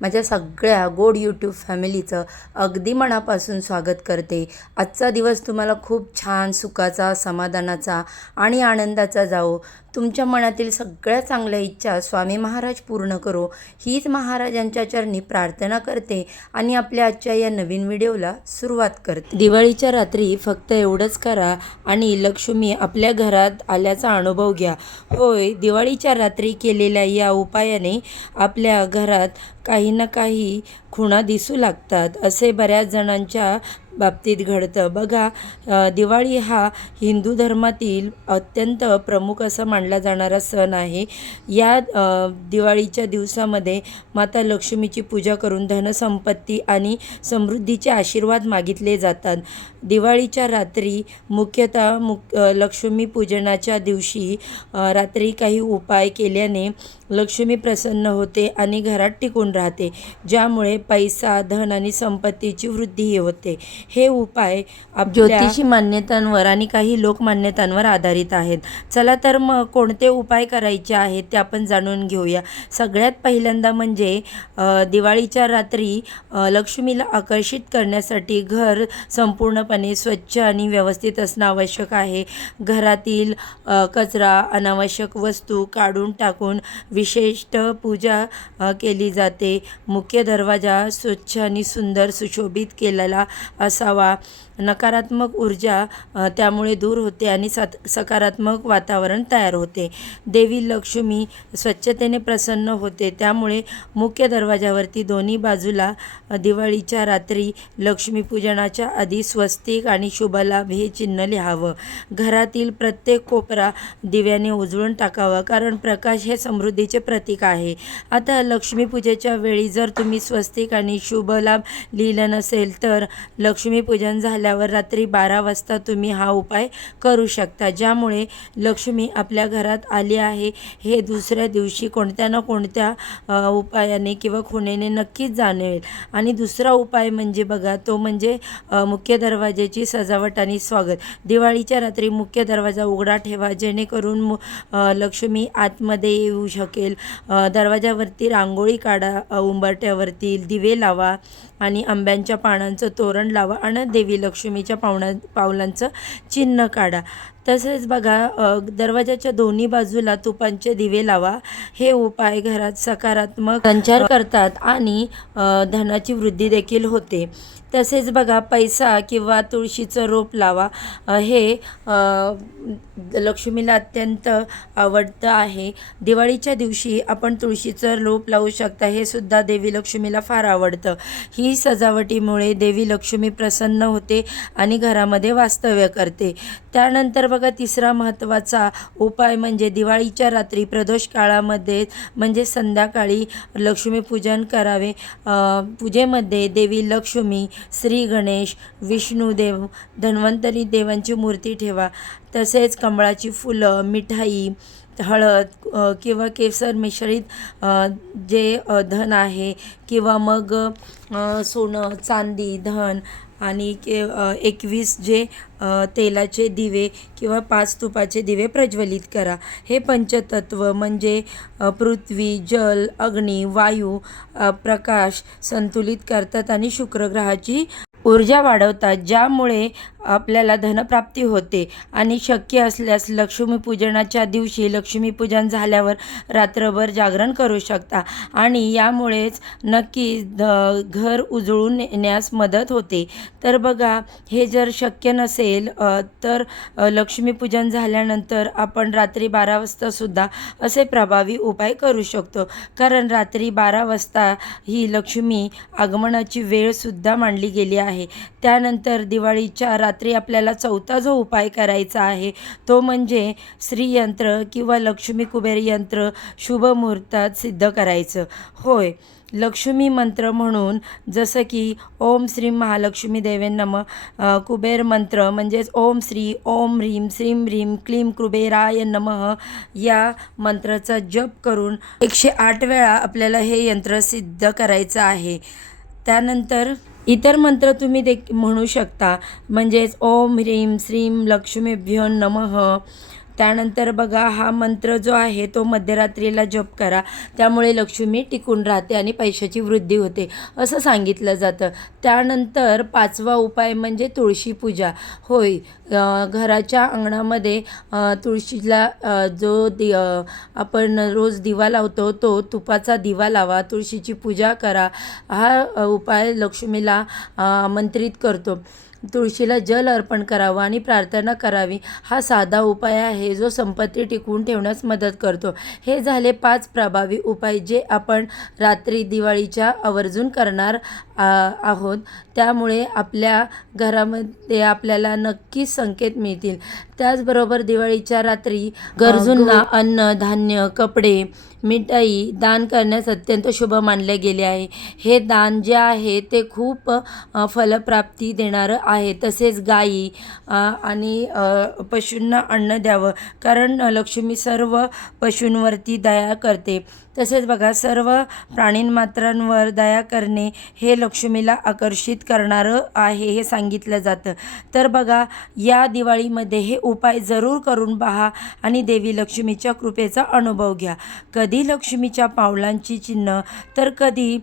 माझ्या सगळ्या गोड यूट्यूब फॅमिलीचं अगदी मनापासून स्वागत करते. आजचा दिवस तुम्हाला खूप छान सुखाचा समाधानाचा आणि आनंदाचा जाओ तुमच्या मनातील सगळ्या चांगल्या इच्छा स्वामी महाराज पूर्ण करो. हीच महाराजांच्या चरणी प्रार्थना करते आणि आपल्या आजच्या या नवीन व्हिडिओला सुरुवात करते. दिवाळीच्या रात्री फक्त एवढंच करा आणि लक्ष्मी आपल्या घरात आल्याचा अनुभव घ्या. होय दिवाळीच्या रात्री केलेल्या या उपायाने आपल्या घरात काही ना काही खुणा दिसू लागतात. असे बऱ्याच जणांच्या बाबतीत घडतं. बघा दिवाळी हा हिंदू धर्मातील अत्यंत प्रमुख असा मानला जाणारा सण आहे. या दिवाळीच्या दिवसामध्ये माता लक्ष्मीची पूजा करून धनसंपत्ती आणि समृद्धीचे आशीर्वाद मागितले जातात. दिवाळीच्या रात्री मुख्यतः मुक लक्ष्मीपूजनाच्या लक्ष्मी पूजनाच्या दिवशी रात्री काही उपाय केल्याने लक्ष्मी प्रसन्न होते आणि घरात टिकून राहते ज्यामुळे पैसा धन आणि संपत्तीची वृद्धीही होते. हे उपाय ज्योतिषी मान्यतांवर आणि काही लोकमान्यतांवर आधारित आहेत. चला तर मग कोणते उपाय करायचे आहेत ते आपण जाणून घेऊया. सगळ्यात पहिल्यांदा म्हणजे दिवाळीच्या रात्री लक्ष्मीला आकर्षित करण्यासाठी घर संपूर्णपणे स्वच्छ आणि व्यवस्थित असणं आवश्यक आहे. घरातील कचरा अनावश्यक वस्तू काढून टाकून विशिष्ट पूजा केली जाते. मुख्य दरवाजा स्वच्छ आणि सुंदर सुशोभित केलेला असावा. नकारात्मक ऊर्जा त्यामुळे दूर होते आणि सत सकारात्मक वातावरण तयार होते. देवी लक्ष्मी स्वच्छतेने प्रसन्न होते. त्यामुळे मुख्य दरवाजावरती दोन्ही बाजूला दिवाळीच्या रात्री लक्ष्मीपूजनाच्या आधी स्वस्तिक आणि शुभलाभ हे चिन्ह लिहावं. घरातील प्रत्येक कोपरा दिव्याने उजळून टाकावा कारण प्रकाश हे समृद्धीचे प्रतीक आहे. आता लक्ष्मीपूजेच्या वेळी जर तुम्ही स्वस्तिक आणि शुभलाभ लिहिलं नसेल तर लक्ष्मीपूजन झाल्यावर रात्री बारा वाजता तुम्ही हा उपाय करू शकता. ज्यामुळे लक्ष्मी आपल्या घरात आली आहे. हे दुसऱ्या दिवशी कोणत्या ना कोणत्या उपायाने किंवा खुणेने नक्कीच जाणवेल. आणि दुसरा उपाय म्हणजे बघा तो म्हणजे मुख्य दरवाजाची सजावट आणि स्वागत. दिवाळीच्या रात्री मुख्य दरवाजा उघडा ठेवा जेणेकरून मु लक्ष्मी आतमध्ये येऊ शकेल. दरवाजावरती रांगोळी काढा उंबरट्यावरती दिवे लावा आणि आंब्यांच्या पानांचं तोरण लावा. आणि देवी लक्ष्मीच्या पावणा पावलांचं चिन्ह काढा. तसेच बघा दरवाजाच्या दोन्ही बाजूला तुपांचे दिवे लावा. हे उपाय घरात सकारात्मक संचार करतात आणि धनाची वृद्धी देखील होते. तसेच बघा पैसा किंवा तुळशीचं रोप लावा. हे लक्ष्मीला अत्यंत आवडतं आहे. दिवाळीच्या दिवशी आपण तुळशीचं रोप लावू शकता हे सुद्धा देवी लक्ष्मीला फार आवडतं. ही सजावटीमुळे देवी लक्ष्मी प्रसन्न होते आणि घरामध्ये वास्तव्य करते. त्यानंतर बघा तिसरा महत्त्वाचा उपाय म्हणजे दिवाळीच्या रात्री प्रदोष काळामध्ये म्हणजे संध्याकाळी लक्ष्मीपूजन करावे. पूजेमध्ये देवी लक्ष्मी श्री गणेश विष्णुदेव धन्वंतरी देवांची मूर्ती ठेवा. तसेच कमळाची फुलं मिठाई हळद किंवा केसर मिश्रित जे धन आहे किंवा मग सोनं चांदी धन आणि के एकवीस जे तेलाचे दिवे किंवा पाच तुपाचे दिवे प्रज्वलित करा. हे पंचतत्व म्हणजे पृथ्वी जल अग्नी वायू प्रकाश संतुलित करतात आणि शुक्रग्रहाची ऊर्जा वाढवतात ज्यामुळे आपल्याला धनप्राप्ती होते. आणि शक्य असल्यास लक्ष्मीपूजनाच्या दिवशी लक्ष्मीपूजन झाल्यावर रात्रभर जागरण करू शकता. आणि यामुळेच नक्की घर उजळून येण्यास मदत होते. तर बघा हे जर शक्य नसेल तर लक्ष्मीपूजन झाल्यानंतर आपण रात्री बारा वाजतासुद्धा असे प्रभावी उपाय करू शकतो. कारण रात्री बारा वाजता ही लक्ष्मी आगमनाची वेळसुद्धा मांडली गेली आहे. त्यानंतर दिवाळीच्या रात्री रात्री आपल्याला चौथा जो उपाय करायचा आहे तो म्हणजे श्रीयंत्र किंवा लक्ष्मी कुबेर यंत्र शुभ मुहूर्तात सिद्ध करायचं. होय लक्ष्मी मंत्र म्हणून जसं की ओम श्री महालक्ष्मी देवे नम कुबेर मंत्र म्हणजेच ओम श्री ओम ह्रीम श्रीम ह्रीम क्लीम कुबेराय नमः या मंत्राचा जप करून एकशे आठ वेळा आपल्याला हे यंत्र सिद्ध करायचं आहे. त्यानंतर इतर मंत्र तुम्ही देख म्हणू शकता. म्हणजेच ओम ह्रीम श्रीम लक्ष्मीभ्यो नमः. त्यानंतर बघा हा मंत्र जो आहे तो मध्यरात्रीला जप करा. त्यामुळे लक्ष्मी टिकून राहते आणि पैशाची वृद्धी होते असं सांगितलं जातं. त्यानंतर पाचवा उपाय म्हणजे तुळशी पूजा. होय घराच्या अंगणामध्ये तुळशीला जो दि आपण रोज दिवा लावतो तो तुपाचा दिवा लावा तुळशीची पूजा करा. हा उपाय लक्ष्मीला आमंत्रित करतो. तुळशीला जल अर्पण करावं आणि प्रार्थना करावी हा साधा उपाय आहे जो संपत्ती टिकवून ठेवण्यास मदत करतो. हे झाले पाच प्रभावी उपाय जे आपण रात्री दिवाळीच्या आवर्जून करणार आहोत. त्यामुळे आपल्या घरामध्ये आपल्याला नक्कीच संकेत मिळतील. त्याचबरोबर दिवाळीच्या रात्री गरजूंना अन्न धान्य कपडे मिठाई दान करण्यास अत्यंत शुभ मानले गेले आहे. हे दान जे आहे ते खूप फलप्राप्ती देणारं आहे. तसेच गायी आणि पशूंना अन्न द्यावं. कारण लक्ष्मी सर्व पशूंवरती दया करते. तसेच बघा सर्व प्राणीमात्रांवर दया करणे हे लक्ष्मीला आकर्षित करणारं आहे हे सांगितलं जातं. तर बघा या दिवाळीमध्ये हे उपाय जरूर करून पहा आणि देवी लक्ष्मीच्या कृपेचा अनुभव घ्या. कधी लक्ष्मीच्या पावलांची चिन्ह तर कधी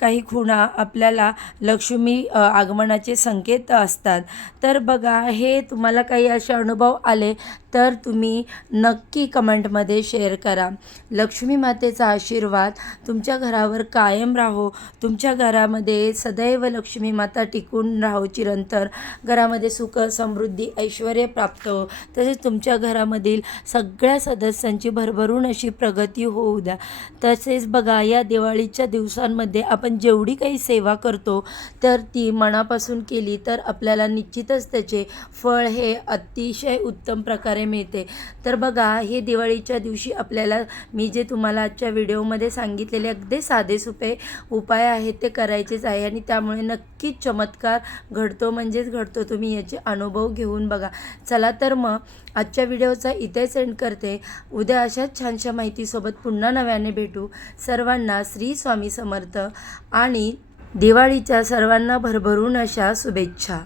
काही खुणा आपल्याला लक्ष्मी आगमनाचे संकेत असतात. तर बघा हे तुम्हाला काही असे अनुभव आले तर तुम्ही नक्की कमेंटमध्ये शेअर करा. लक्ष्मी मातेचा आशीर्वाद तुमच्या घरावर कायम राहो. तुमच्या घरामध्ये सदैव लक्ष्मी माता टिकून राहो चिरंतर. घरामध्ये सुख समृद्धी ऐश्वर प्राप्त हो तसेच तुमच्या घरामधील सगळ्या सदस्यांची भरभरून अशी प्रगती होऊ द्या. तसेच बघा या दिवाळीच्या दिवसांमध्ये आपण जेवढी काही सेवा करतो तर ती मनापासून केली तर आपल्याला निश्चितच त्याचे फळ हे अतिशय उत्तम प्रकारे मिळते. तर बघा हे दिवाळीच्या दिवशी आपल्याला मी जे तुम्हाला आजच्या व्हिडिओमध्ये सांगितलेले अगदी साधे सुपे उपाय आहेत ते करायचेच आहे आणि त्यामुळे नक्कीच चमत्कार घडतो म्हणजेच घडतो. तुम्ही याचे अनुभव घेऊन बघा. चला तर मग आजच्या व्हिडिओचा इथे सेंड करते. उद्या अशाच छानशा माहितीसोबत पुन्हा नव्याने भेटू. सर्वांना श्री स्वामी समर्थ आणि दिवाळीच्या सर्वांना भरभरून अशा शुभेच्छा.